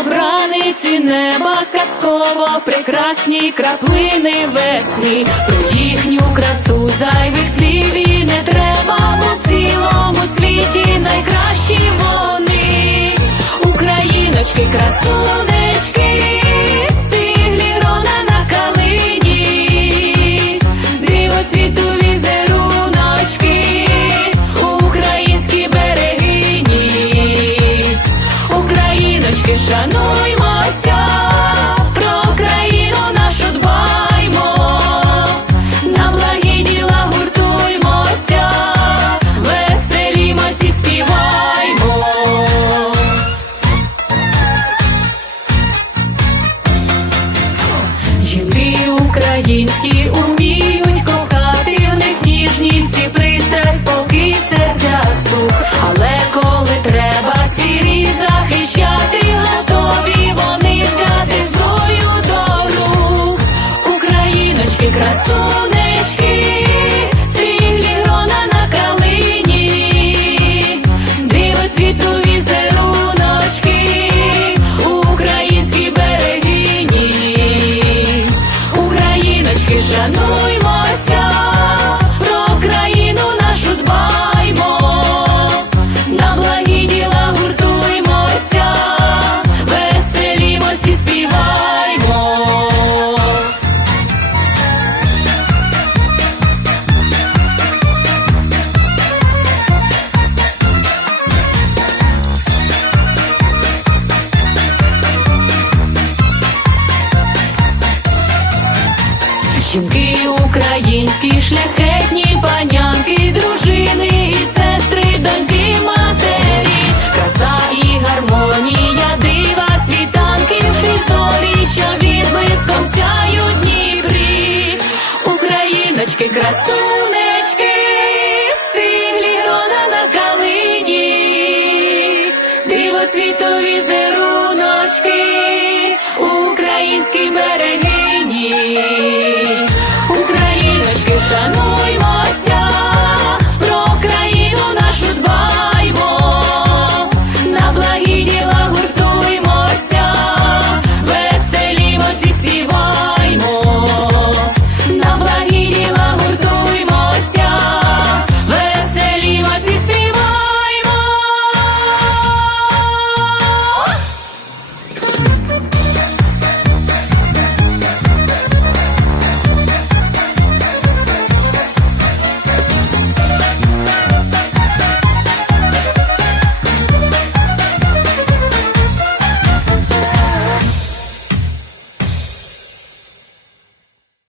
Обраниці неба казково прекрасні краплини весни, про їхню красу. Ладинский Ya no Жінки українські шляхетні панянки дружки.